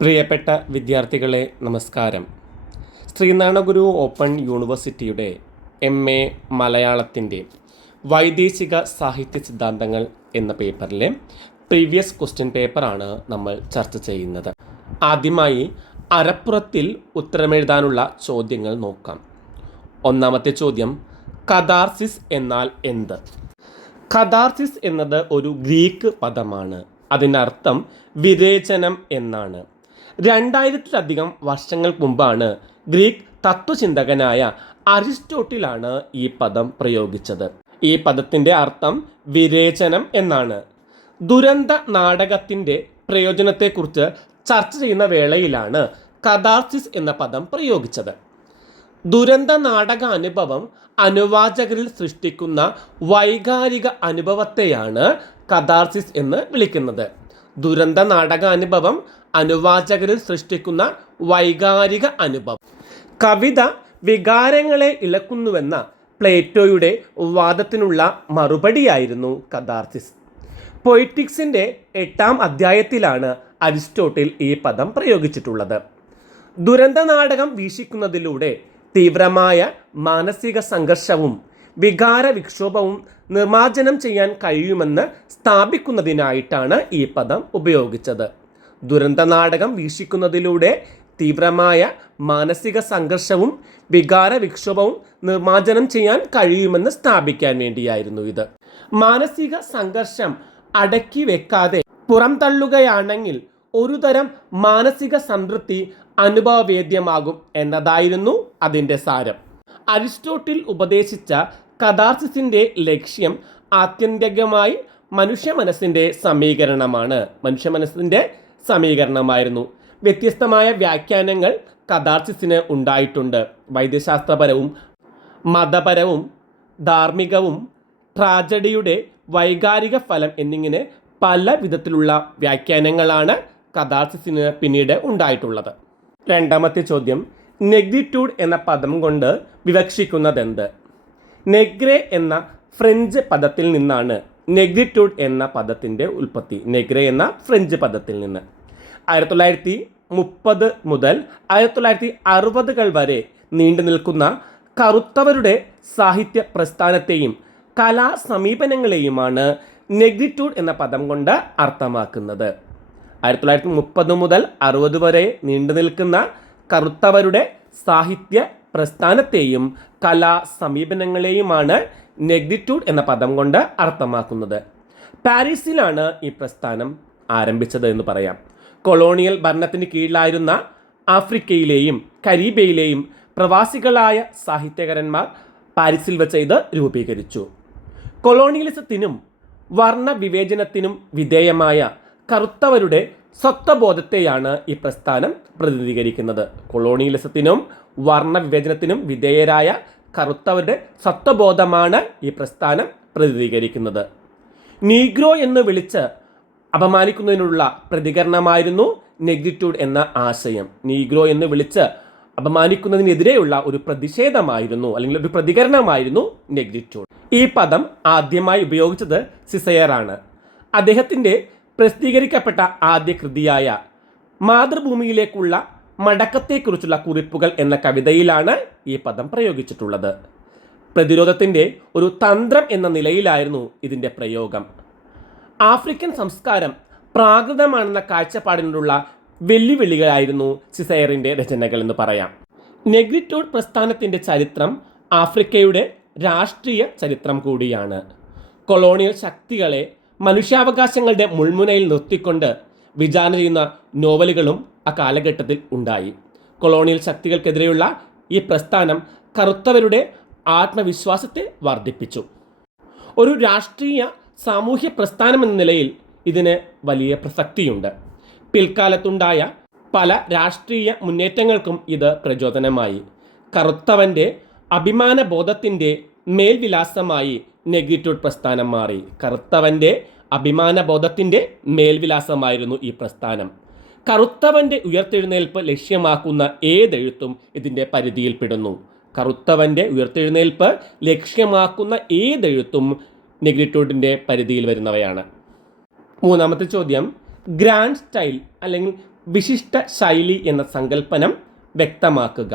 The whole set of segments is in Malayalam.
പ്രിയപ്പെട്ട വിദ്യാർത്ഥികളെ നമസ്കാരം. ശ്രീനാരായണഗുരു ഓപ്പൺ യൂണിവേഴ്സിറ്റിയുടെ MA മലയാളത്തിൻ്റെ വൈദേശിക സാഹിത്യ സിദ്ധാന്തങ്ങൾ എന്ന പേപ്പറിലെ പ്രീവിയസ് ക്വസ്റ്റ്യൻ പേപ്പറാണ് നമ്മൾ ചർച്ച ചെയ്യുന്നത്. ആദ്യമായി അരപ്പുറത്തിൽ ഉത്തരമെഴുതാനുള്ള ചോദ്യങ്ങൾ നോക്കാം. ഒന്നാമത്തെ ചോദ്യം, കഥാർസിസ് എന്നാൽ എന്ത്? കഥാർസിസ് എന്നത് ഒരു ഗ്രീക്ക് പദമാണ്. അതിനർത്ഥം വിരേചനം എന്നാണ്. 2000-ലധികം വർഷങ്ങൾക്ക് മുമ്പാണ് ഗ്രീക്ക് തത്വചിന്തകനായ അരിസ്റ്റോട്ടിലാണ് ഈ പദം പ്രയോഗിച്ചത്. ഈ പദത്തിൻ്റെ അർത്ഥം വിരേചനം എന്നാണ്. ദുരന്ത നാടകത്തിൻ്റെ പ്രയോജനത്തെക്കുറിച്ച് ചർച്ച ചെയ്യുന്ന വേളയിലാണ് കഥാർസിസ് എന്ന പദം പ്രയോഗിച്ചത്. ദുരന്ത നാടക അനുഭവം അനുവാചകരിൽ സൃഷ്ടിക്കുന്ന വൈകാരിക അനുഭവത്തെയാണ് കഥാർസിസ് എന്ന് വിളിക്കുന്നത്. ദുരന്ത നാടക അനുഭവം അനുവാചകരിൽ സൃഷ്ടിക്കുന്ന വൈകാരിക അനുഭവം. കവിത വികാരങ്ങളെ ഇളക്കുന്നുവെന്ന പ്ലേറ്റോയുടെ വാദത്തിനുള്ള മറുപടിയായിരുന്നു കഥാർസിസ്. പൊയറ്റിക്സിൻ്റെ 8-ാം അധ്യായത്തിലാണ് അരിസ്റ്റോട്ടിൽ ഈ പദം പ്രയോഗിച്ചിട്ടുള്ളത്. ദുരന്ത നാടകം വീക്ഷിക്കുന്നതിലൂടെ തീവ്രമായ മാനസിക സംഘർഷവും വികാര വിക്ഷോഭവും നിർമ്മാർജ്ജനം ചെയ്യാൻ കഴിയുമെന്ന് സ്ഥാപിക്കുന്നതിനായിട്ടാണ് ഈ പദം ഉപയോഗിച്ചത്. ദുരന്ത നാടകം വീക്ഷിക്കുന്നതിലൂടെ തീവ്രമായ മാനസിക സംഘർഷവും വികാര വിക്ഷോഭവും നിർമ്മാർജ്ജനം ചെയ്യാൻ കഴിയുമെന്ന് സ്ഥാപിക്കാൻ വേണ്ടിയായിരുന്നു ഇത്. മാനസിക സംഘർഷം അടക്കി വെക്കാതെ പുറംതള്ളുകയാണെങ്കിൽ ഒരുതരം മാനസിക സംതൃപ്തി അനുഭവവേദ്യമാകും എന്നതായിരുന്നു അതിൻ്റെ സാരം. അരിസ്റ്റോട്ടിൽ ഉപദേശിച്ച കഥാർസിസിൻ്റെ ലക്ഷ്യം ആത്യന്തികമായി മനുഷ്യ മനസ്സിൻ്റെ സമീകരണമായിരുന്നു. വ്യത്യസ്തമായ വ്യാഖ്യാനങ്ങൾ കഥാർസിസിന് ഉണ്ടായിട്ടുണ്ട്. വൈദ്യശാസ്ത്രപരവും മതപരവും ധാർമ്മികവും ട്രാജഡിയുടെ വൈകാരിക ഫലം എന്നിങ്ങനെ പല വിധത്തിലുള്ള വ്യാഖ്യാനങ്ങളാണ് കഥാർസിസിന് പിന്നീട് ഉണ്ടായിട്ടുള്ളത്. രണ്ടാമത്തെ ചോദ്യം, നെഗ്രിറ്റ്യൂഡ് എന്ന പദം കൊണ്ട് വിവക്ഷിക്കുന്നതെന്ത്? നെഗ്രെ എന്ന ഫ്രഞ്ച് പദത്തിൽ നിന്നാണ് നെഗ്രിറ്റ്യൂഡ് എന്ന പദത്തിൻ്റെ ഉൽപ്പത്തി. നെഗ്രെ എന്ന ഫ്രഞ്ച് പദത്തിൽ നിന്ന് 1930 മുതൽ 1960-കൾ വരെ നീണ്ടു നിൽക്കുന്ന കറുത്തവരുടെ സാഹിത്യ പ്രസ്ഥാനത്തെയും കലാ സമീപനങ്ങളെയുമാണ് നെഗ്രിറ്റ്യൂഡ് എന്ന പദം കൊണ്ട് അർത്ഥമാക്കുന്നത്. 1930 മുതൽ 60 വരെ നീണ്ടു നിൽക്കുന്ന കറുത്തവരുടെ സാഹിത്യ പ്രസ്ഥാനത്തെയും കലാ സമീപനങ്ങളെയുമാണ് നെഗ്രിറ്റ്യൂഡ് എന്ന പദം കൊണ്ട് അർത്ഥമാക്കുന്നത്. പാരീസിലാണ് ഈ പ്രസ്ഥാനം ആരംഭിച്ചത് എന്ന് പറയാം. കൊളോണിയൽ ഭരണത്തിന് കീഴിലായിരുന്ന ആഫ്രിക്കയിലെയും കരീബിയയിലെയും പ്രവാസികളായ സാഹിത്യകാരന്മാർ പാരീസിൽ വെച്ച് ഇത് രൂപീകരിച്ചു. കൊളോണിയലിസത്തിനും വർണ്ണവിവേചനത്തിനും വിധേയമായ കറുത്തവരുടെ സ്വത്വബോധത്തെയാണ് ഈ പ്രസ്ഥാനം പ്രതിനിധീകരിക്കുന്നത്. കൊളോണിയലിസത്തിനും വർണ്ണവിവേചനത്തിനും വിധേയരായ കറുത്തവരുടെ സ്വത്വബോധമാണ് ഈ പ്രസ്ഥാനം പ്രതിനിധീകരിക്കുന്നത്. നീഗ്രോ എന്ന് വിളിച്ച് അപമാനിക്കുന്നതിനുള്ള പ്രതികരണമായിരുന്നു നെഗ്രിറ്റ്യൂഡ് എന്ന ആശയം. നീഗ്രോ എന്ന് വിളിച്ച് അപമാനിക്കുന്നതിനെതിരെയുള്ള ഒരു പ്രതിഷേധമായിരുന്നു, അല്ലെങ്കിൽ ഒരു പ്രതികരണമായിരുന്നു നെഗ്രിറ്റ്യൂഡ്. ഈ പദം ആദ്യമായി ഉപയോഗിച്ചത് സിസയറാണ്. അദ്ദേഹത്തിൻ്റെ പ്രസിദ്ധീകരിക്കപ്പെട്ട ആദ്യ കൃതിയായ മാതൃഭൂമിയിലേക്കുള്ള മടക്കത്തെക്കുറിച്ചുള്ള കുറിപ്പുകൾ എന്ന കവിതയിലാണ് ഈ പദം പ്രയോഗിച്ചിട്ടുള്ളത്. പ്രതിരോധത്തിൻ്റെ ഒരു തന്ത്രം എന്ന നിലയിലായിരുന്നു ഇതിൻ്റെ പ്രയോഗം. ആഫ്രിക്കൻ സംസ്കാരം പ്രാകൃതമാണെന്ന കാഴ്ചപ്പാടിനുള്ള വെല്ലുവിളികളായിരുന്നു സിസയറിൻ്റെ രചനകൾ എന്ന് പറയാം. നെഗ്രിറ്റ്യൂഡ് പ്രസ്ഥാനത്തിൻ്റെ ചരിത്രം ആഫ്രിക്കയുടെ രാഷ്ട്രീയ ചരിത്രം കൂടിയാണ്. കൊളോണിയൽ ശക്തികളെ മനുഷ്യാവകാശങ്ങളുടെ മുൾമുനയിൽ നിർത്തിക്കൊണ്ട് വിചാരണ ചെയ്യുന്ന നോവലുകളും ആ കാലഘട്ടത്തിൽ ഉണ്ടായി. കൊളോണിയൽ ശക്തികൾക്കെതിരെയുള്ള ഈ പ്രസ്ഥാനം കറുത്തവരുടെ ആത്മവിശ്വാസത്തെ വർദ്ധിപ്പിച്ചു. ഒരു രാഷ്ട്രീയ സാമൂഹ്യ പ്രസ്ഥാനം എന്ന നിലയിൽ ഇതിന് വലിയ പ്രസക്തിയുണ്ട്. പിൽക്കാലത്തുണ്ടായ പല രാഷ്ട്രീയ മുന്നേറ്റങ്ങൾക്കും ഇത് പ്രചോദനമായി. കറുത്തവൻ്റെ അഭിമാനബോധത്തിൻ്റെ മേൽവിലാസമായി നെഗ്രിറ്റ്യൂഡ് പ്രസ്ഥാനം മാറി. കറുത്തവൻ്റെ അഭിമാനബോധത്തിൻ്റെ മേൽവിലാസമായിരുന്നു ഈ പ്രസ്ഥാനം. കറുത്തവൻ്റെ ഉയർത്തെഴുന്നേൽപ്പ് ലക്ഷ്യമാക്കുന്ന ഏതെഴുത്തും ഇതിൻ്റെ പരിധിയിൽപ്പെടുന്നു. കറുത്തവൻ്റെ ഉയർത്തെഴുന്നേൽപ്പ് ലക്ഷ്യമാക്കുന്ന ഏതെഴുത്തും നെഗ്രിറ്റ്യൂഡിൻ്റെ പരിധിയിൽ വരുന്നവയാണ്. മൂന്നാമത്തെ ചോദ്യം, ഗ്രാൻഡ് സ്റ്റൈൽ അല്ലെങ്കിൽ വിശിഷ്ട ശൈലി എന്ന സങ്കല്പനം വ്യക്തമാക്കുക.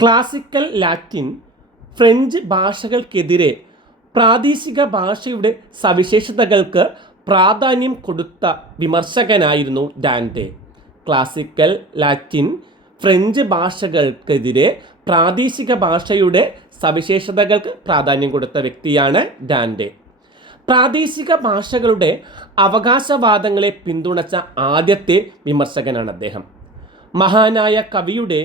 ക്ലാസിക്കൽ ലാറ്റിൻ, ഫ്രഞ്ച് ഭാഷകൾക്കെതിരെ പ്രാദേശിക ഭാഷയുടെ സവിശേഷതകൾക്ക് പ്രാധാന്യം കൊടുത്ത വിമർശകനായിരുന്നു ഡാൻറ്റെ. ക്ലാസിക്കൽ ലാറ്റിൻ, ഫ്രഞ്ച് ഭാഷകൾക്കെതിരെ പ്രാദേശിക ഭാഷയുടെ സവിശേഷതകൾക്ക് പ്രാധാന്യം കൊടുത്ത വ്യക്തിയാണ് ഡാൻറ്റെ. പ്രാദേശിക ഭാഷകളുടെ അവകാശവാദങ്ങളെ പിന്തുണച്ച ആദ്യത്തെ വിമർശകനാണ് അദ്ദേഹം. മഹാനായ കവിയുടെ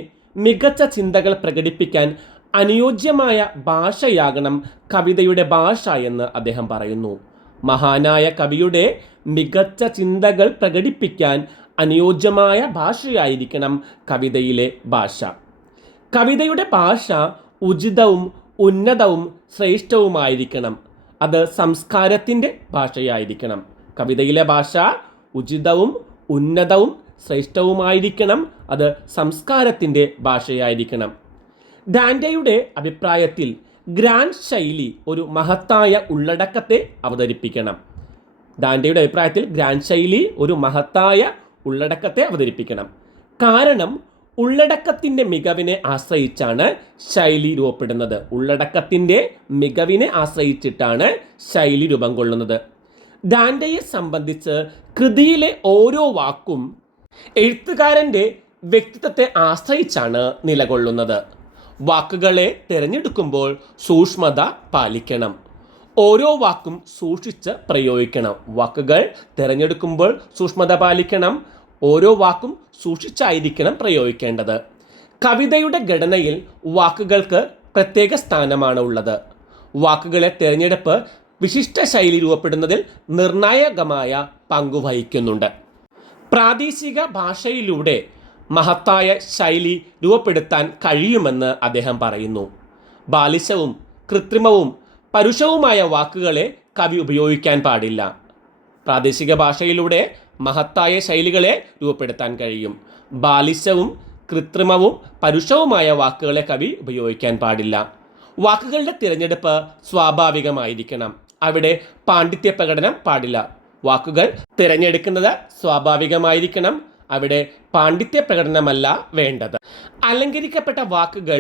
മികച്ച ചിന്തകൾ പ്രകടിപ്പിക്കാൻ അനുയോജ്യമായ ഭാഷയാകണം കവിതയുടെ ഭാഷ എന്ന് അദ്ദേഹം പറയുന്നു. മഹാനായ കവിയുടെ മികച്ച ചിന്തകൾ പ്രകടിപ്പിക്കാൻ അനുയോജ്യമായ ഭാഷയായിരിക്കണം കവിതയിലെ ഭാഷ. കവിതയുടെ ഭാഷ ഉചിതവും ഉന്നതവും ശ്രേഷ്ഠവുമായിരിക്കണം. അത് സംസ്കാരത്തിൻ്റെ ഭാഷയായിരിക്കണം. കവിതയിലെ ഭാഷ ഉചിതവും ഉന്നതവും ശ്രേഷ്ഠവുമായിരിക്കണം. അത് സംസ്കാരത്തിൻ്റെ ഭാഷയായിരിക്കണം. ഡാൻറ്റെയുടെ അഭിപ്രായത്തിൽ ഗ്രാൻഡ് ശൈലി ഒരു മഹത്തായ ഉള്ളടക്കത്തെ അവതരിപ്പിക്കണം. ഡാൻറ്റെയുടെ അഭിപ്രായത്തിൽ ഗ്രാൻഡ് ശൈലി ഒരു മഹത്തായ ഉള്ളടക്കത്തെ അവതരിപ്പിക്കണം. കാരണം ഉള്ളടക്കത്തിൻ്റെ മികവിനെ ആശ്രയിച്ചാണ് ശൈലി രൂപപ്പെടുന്നത്. ഉള്ളടക്കത്തിൻ്റെ മികവിനെ ആശ്രയിച്ചിട്ടാണ് ശൈലി രൂപം കൊള്ളുന്നത്. ഡാൻറ്റെയെ സംബന്ധിച്ച് കൃതിയിലെ ഓരോ വാക്കും എഴുത്തുകാരൻ്റെ വ്യക്തിത്വത്തെ ആശ്രയിച്ചാണ് നിലകൊള്ളുന്നത്. വാക്കുകളെ തിരഞ്ഞെടുക്കുമ്പോൾ സൂക്ഷ്മത പാലിക്കണം. ഓരോ വാക്കും സൂക്ഷിച്ച് പ്രയോഗിക്കണം. വാക്കുകൾ തിരഞ്ഞെടുക്കുമ്പോൾ സൂക്ഷ്മത പാലിക്കണം. ഓരോ വാക്കും സൂക്ഷിച്ചായിരിക്കണം പ്രയോഗിക്കേണ്ടത്. കവിതയുടെ ഘടനയിൽ വാക്കുകൾക്ക് പ്രത്യേക സ്ഥാനമാണ് ഉള്ളത്. വാക്കുകളെ തിരഞ്ഞെടുപ്പ് വിശിഷ്ട ശൈലി രൂപപ്പെടുന്നതിൽ നിർണായകമായ പങ്കുവഹിക്കുന്നുണ്ട്. പ്രാദേശിക ഭാഷയിലൂടെ മഹത്തായ ശൈലി രൂപപ്പെടുത്താൻ കഴിയുമെന്ന് അദ്ദേഹം പറയുന്നു. ബാലിശവും കൃത്രിമവും പരുഷവുമായ വാക്കുകളെ കവി ഉപയോഗിക്കാൻ പാടില്ല. പ്രാദേശിക ഭാഷയിലൂടെ മഹത്തായ ശൈലികളെ രൂപപ്പെടുത്താൻ കഴിയും. ബാലിശവും കൃത്രിമവും പരുഷവുമായ വാക്കുകളെ കവി ഉപയോഗിക്കാൻ പാടില്ല. വാക്കുകളുടെ തിരഞ്ഞെടുപ്പ് സ്വാഭാവികമായിരിക്കണം. അവിടെ പാണ്ഡിത്യ പ്രകടനം പാടില്ല. വാക്കുകൾ തിരഞ്ഞെടുക്കുന്നത് സ്വാഭാവികമായിരിക്കണം. അവിടെ പാണ്ഡിത്യ പ്രകടനമല്ല വേണ്ടത്. അലങ്കരിക്കപ്പെട്ട വാക്കുകൾ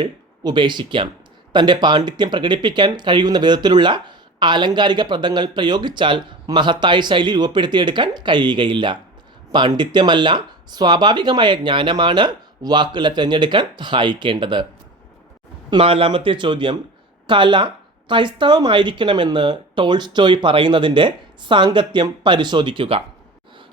ഉപേക്ഷിക്കാം. തൻ്റെ പാണ്ഡിത്യം പ്രകടിപ്പിക്കാൻ കഴിയുന്ന വിധത്തിലുള്ള ആലങ്കാരിക പദങ്ങൾ പ്രയോഗിച്ചാൽ മഹത്തായ ശൈലി രൂപപ്പെടുത്തിയെടുക്കാൻ കഴിയുകയില്ല. പാണ്ഡിത്യമല്ല, സ്വാഭാവികമായ ജ്ഞാനമാണ് വാക്കുകളെ തിരഞ്ഞെടുക്കാൻ സഹായിക്കേണ്ടത്. നാലാമത്തെ ചോദ്യം, കല ക്രൈസ്തവമായിരിക്കണമെന്ന് ടോൾസ്റ്റോയ് പറയുന്നതിൻ്റെ സാങ്കത്യം പരിശോധിക്കുക.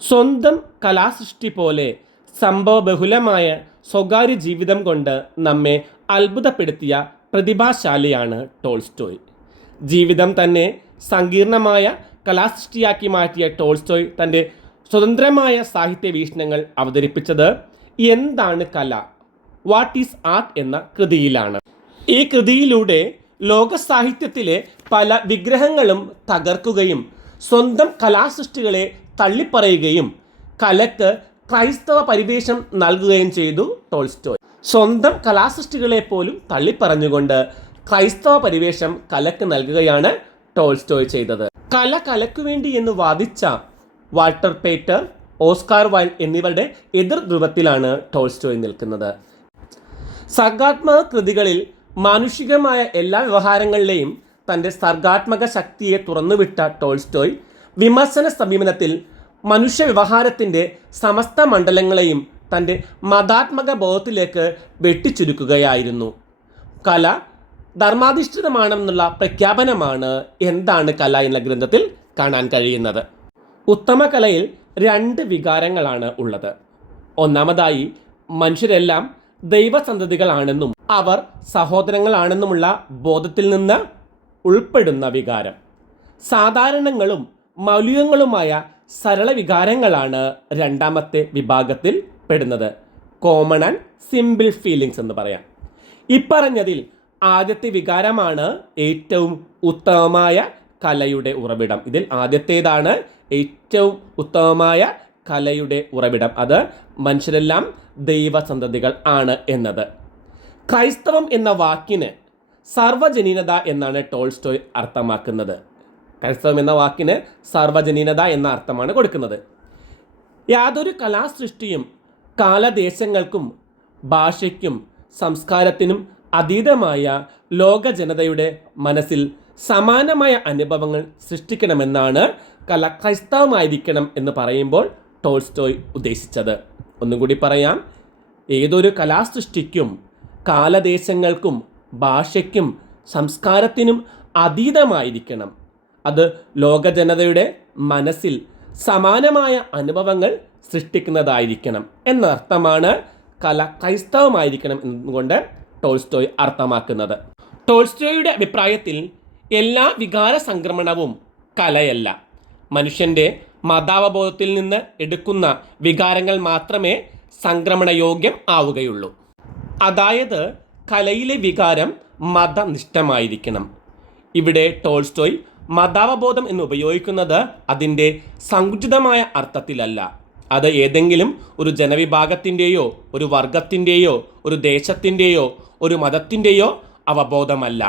സ്വന്തം കലാസൃഷ്ടി പോലെ സംഭവബഹുലമായ സ്വകാര്യ ജീവിതം കൊണ്ട് നമ്മെ അത്ഭുതപ്പെടുത്തിയ പ്രതിഭാശാലിയാണ് ടോൾസ്റ്റോയ്. ജീവിതം തന്നെ സങ്കീർണമായ കലാസൃഷ്ടിയാക്കി മാറ്റിയ ടോൾസ്റ്റോയ് തൻ്റെ സ്വതന്ത്രമായ സാഹിത്യ വീക്ഷണങ്ങൾ അവതരിപ്പിച്ചത് എന്താണ് കല, വാട്ട് ഈസ് ആർട്ട് എന്ന കൃതിയിലാണ്. ഈ കൃതിയിലൂടെ ലോക സാഹിത്യത്തിലെ പല വിഗ്രഹങ്ങളും തകർക്കുകയും സ്വന്തം കലാസൃഷ്ടികളെ തള്ളിപ്പറയുകയും കലക്ക് ക്രൈസ്തവ പരിവേഷം നൽകുകയും ചെയ്തു ടോൾസ്റ്റോയ്. സ്വന്തം കലാസൃഷ്ടികളെ പോലും തള്ളിപ്പറഞ്ഞുകൊണ്ട് ക്രൈസ്തവ പരിവേഷം കലക്ക് നൽകുകയാണ് ടോൾസ്റ്റോയ് ചെയ്തത്. കല കലക്കു വേണ്ടി എന്ന് വാദിച്ച വാൾട്ടർ പേറ്റർ, ഓസ്കാർ വൈൽഡ് എന്നിവരുടെ എതിർ ധ്രുവത്തിലാണ് ടോൾസ്റ്റോയ് നിൽക്കുന്നത്. സർഗാത്മക കൃതികളിൽ മാനുഷികമായ എല്ലാ വ്യവഹാരങ്ങളിലെയും തൻ്റെ സർഗാത്മക ശക്തിയെ തുറന്നുവിട്ട ടോൾസ്റ്റോയ് വിമർശന സമീപനത്തിൽ മനുഷ്യ വ്യവഹാരത്തിൻ്റെ സമസ്ത മണ്ഡലങ്ങളെയും തൻ്റെ മതാത്മക ബോധത്തിലേക്ക് വെട്ടിച്ചുരുക്കുകയായിരുന്നു. കല ധർമാധിഷ്ഠിതമാണെന്നുള്ള പ്രഖ്യാപനമാണ് എന്താണ് കല എന്ന ഗ്രന്ഥത്തിൽ കാണാൻ കഴിയുന്നത്. ഉത്തമ കലയിൽ രണ്ട് വികാരങ്ങളാണ് ഉള്ളത്. ഒന്നാമതായി മനുഷ്യരെല്ലാം ദൈവസന്തതികളാണെന്നും അവർ സഹോദരങ്ങളാണെന്നുമുള്ള ബോധത്തിൽ നിന്ന് ഉൾപ്പെടുന്ന വികാരം. സാധാരണങ്ങളും മൗലികങ്ങളുമായ സരള വികാരങ്ങളാണ് രണ്ടാമത്തെ വിഭാഗത്തിൽ പെടുന്നത്. കോമൺ ആൻഡ് സിമ്പിൾ ഫീലിങ്സ് എന്ന് പറയാം. ഇപ്പറഞ്ഞതിൽ ആദ്യത്തെ വികാരമാണ് ഏറ്റവും ഉത്തമമായ കലയുടെ ഉറവിടം. ഇതിൽ ആദ്യത്തേതാണ് ഏറ്റവും ഉത്തമമായ കലയുടെ ഉറവിടം. അത് മനുഷ്യരെല്ലാം ദൈവസന്തതികൾ ആണ് എന്നത്. ക്രൈസ്തവം എന്ന വാക്കിന് സർവജനീനത എന്നാണ് ടോൾസ്റ്റോയ് അർത്ഥമാക്കുന്നത്. ക്രൈസ്തവം എന്ന വാക്കിന് സർവജനീനത എന്ന അർത്ഥമാണ് കൊടുക്കുന്നത്. യാതൊരു കലാസൃഷ്ടിയും കാലദേശങ്ങൾക്കും ഭാഷയ്ക്കും സംസ്കാരത്തിനും അതീതമായ ലോക ജനതയുടെ മനസ്സിൽ സമാനമായ അനുഭവങ്ങൾ സൃഷ്ടിക്കണമെന്നാണ് കല ക്രൈസ്തവമായിരിക്കണം എന്ന് പറയുമ്പോൾ ടോൾസ്റ്റോയ് ഉദ്ദേശിച്ചത്. ഒന്നും കൂടി പറയാം. ഏതൊരു കലാസൃഷ്ടിക്കും കാലദേശങ്ങൾക്കും ഭാഷയ്ക്കും സംസ്കാരത്തിനും അതീതമായിരിക്കണം. അത് ലോക ജനതയുടെ മനസ്സിൽ സമാനമായ അനുഭവങ്ങൾ സൃഷ്ടിക്കുന്നതായിരിക്കണം എന്നർത്ഥമാണ് കല ക്രൈസ്തവമായിരിക്കണം എന്നുകൊണ്ട് ടോൾസ്റ്റോയ് അർത്ഥമാക്കുന്നത്. ടോൾസ്റ്റോയുടെ അഭിപ്രായത്തിൽ എല്ലാ വികാര സംക്രമണവും കലയല്ല. മനുഷ്യൻ്റെ മതാവബോധത്തിൽ നിന്ന് എടുക്കുന്ന വികാരങ്ങൾ മാത്രമേ സംക്രമണയോഗ്യം ആവുകയുള്ളൂ. അതായത് കലയിലെ വികാരം മതനിഷ്ഠമായിരിക്കണം. ഇവിടെ ടോൾസ്റ്റോയ് മതാവബോധം എന്ന് ഉപയോഗിക്കുന്നത് അതിൻ്റെ സങ്കുചിതമായ അർത്ഥത്തിലല്ല. അത് ഏതെങ്കിലും ഒരു ജനവിഭാഗത്തിൻ്റെയോ ഒരു വർഗത്തിൻ്റെയോ ഒരു ദേശത്തിൻ്റെയോ ഒരു മതത്തിൻ്റെയോ അവബോധമല്ല.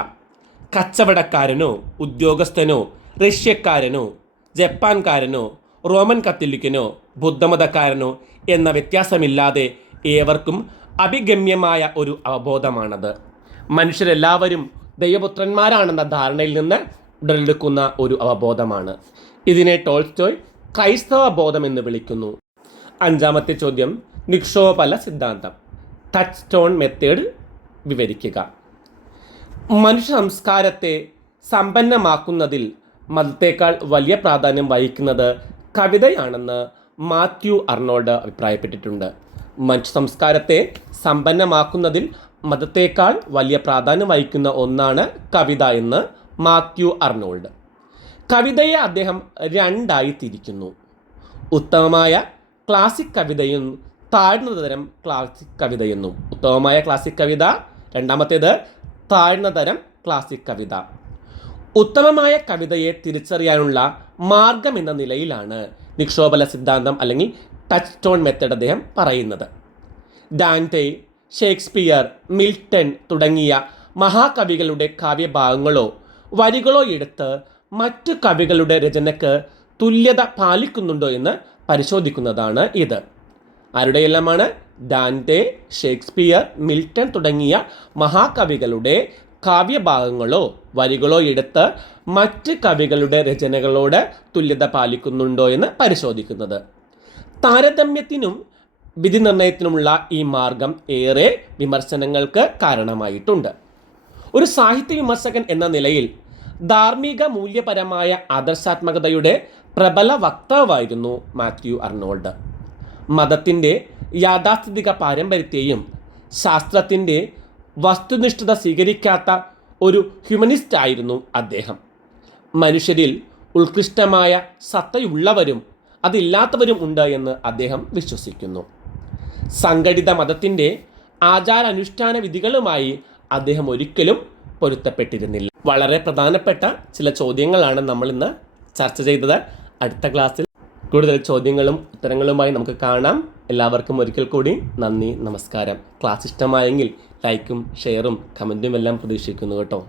കച്ചവടക്കാരനോ ഉദ്യോഗസ്ഥനോ റഷ്യക്കാരനോ ജപ്പാൻകാരനോ റോമൻ കത്തോലിക്കനോ ബുദ്ധമതക്കാരനോ എന്ന വ്യത്യാസമില്ലാതെ ഏവർക്കും അഭിഗമ്യമായ ഒരു അവബോധമാണത്. മനുഷ്യരെല്ലാവരും ദൈവപുത്രന്മാരാണെന്ന ധാരണയിൽ നിന്ന് ഉടലെടുക്കുന്ന ഒരു അവബോധമാണ്. ഇതിനെ ടോൾസ്റ്റോയ് ക്രൈസ്തവ ബോധം എന്ന് വിളിക്കുന്നു. അഞ്ചാമത്തെ ചോദ്യം, നിക്ഷോപല സിദ്ധാന്തം ടച്ച് സ്റ്റോൺ മെത്തേഡ് വിവരിക്കുക. മനുഷ്യ സംസ്കാരത്തെ സമ്പന്നമാക്കുന്നതിൽ മതത്തേക്കാൾ വലിയ പ്രാധാന്യം വഹിക്കുന്നത് കവിതയാണെന്ന് മാത്യു അർണോൾഡ് അഭിപ്രായപ്പെട്ടിട്ടുണ്ട്. മനുഷ്യ സംസ്കാരത്തെ സമ്പന്നമാക്കുന്നതിൽ മതത്തേക്കാൾ വലിയ പ്രാധാന്യം വഹിക്കുന്ന ഒന്നാണ് കവിത എന്ന് മാത്യു അർണോൾഡ്. കവിതയെ അദ്ദേഹം രണ്ടായി തിരിക്കുന്നു. ഉത്തമമായ ക്ലാസിക് കവിതയും താഴ്ന്ന തരം ക്ലാസിക് കവിതയെന്നും. ഉത്തമമായ ക്ലാസിക് കവിത, രണ്ടാമത്തേത് താഴ്ന്ന തരം ക്ലാസിക് കവിത. ഉത്തമമായ കവിതയെ തിരിച്ചറിയാനുള്ള മാർഗം എന്ന നിലയിലാണ് നിക്ഷോപല സിദ്ധാന്തം അല്ലെങ്കിൽ ടച്ച് സ്റ്റോൺ മെത്തേഡ് അദ്ദേഹം പറയുന്നത്. ഡാൻറ്റെ, ഷേക്സ്പിയർ, മിൽട്ടൺ തുടങ്ങിയ മഹാകവികളുടെ കാവ്യഭാഗങ്ങളോ വരികളോ എടുത്ത് മറ്റു കവികളുടെ രചനയ്ക്ക് തുല്യത പാലിക്കുന്നുണ്ടോ എന്ന് പരിശോധിക്കുന്നതാണ് ഇത്. ആരുടെയെല്ലാമാണ്? ഡാൻറ്റെ, ഷേക്സ്പിയർ, മിൽട്ടൺ തുടങ്ങിയ മഹാകവികളുടെ കാവ്യഭാഗങ്ങളോ വരികളോ എടുത്ത് മറ്റ് കവികളുടെ രചനകളോട് തുല്യത പാലിക്കുന്നുണ്ടോ എന്ന് പരിശോധിക്കുന്നത്. താരതമ്യത്തിനും വിധി നിർണയത്തിനുമുള്ള ഈ മാർഗം ഏറെ വിമർശനങ്ങൾക്ക് കാരണമായിട്ടുണ്ട്. ഒരു സാഹിത്യ വിമർശകൻ എന്ന നിലയിൽ ധാർമ്മിക മൂല്യപരമായ ആദർശാത്മകതയുടെ പ്രബല വക്താവായിരുന്നു മാത്യു അർണോൾഡ്. മതത്തിൻ്റെ യാഥാസ്ഥിതിക പാരമ്പര്യത്തെയും ശാസ്ത്രത്തിൻ്റെ വസ്തുനിഷ്ഠത സ്വീകരിക്കാത്ത ഒരു ഹ്യൂമനിസ്റ്റ് ആയിരുന്നു അദ്ദേഹം. മനുഷ്യരിൽ ഉത്കൃഷ്ടമായ സത്തയുള്ളവരും അതില്ലാത്തവരും ഉണ്ട് എന്ന് അദ്ദേഹം വിശ്വസിക്കുന്നു. സംഘടിത മതത്തിൻ്റെ ആചാരാനുഷ്ഠാന വിധികളുമായി അദ്ദേഹം ഒരിക്കലും പൊരുത്തപ്പെട്ടിരുന്നില്ല. വളരെ പ്രധാനപ്പെട്ട ചില ചോദ്യങ്ങളാണ് നമ്മൾ ഇന്ന് ചർച്ച ചെയ്തത്. അടുത്ത ക്ലാസ്സിൽ കൂടുതൽ ചോദ്യങ്ങളും ഉത്തരങ്ങളുമായി നമുക്ക് കാണാം. എല്ലാവർക്കും ഒരിക്കൽ കൂടി നന്ദി, നമസ്കാരം. ക്ലാസ് ഇഷ്ടമായെങ്കിൽ ലൈക്കും ഷെയറും കമൻറ്റും എല്ലാം പ്രതീക്ഷിക്കുന്നു കേട്ടോ.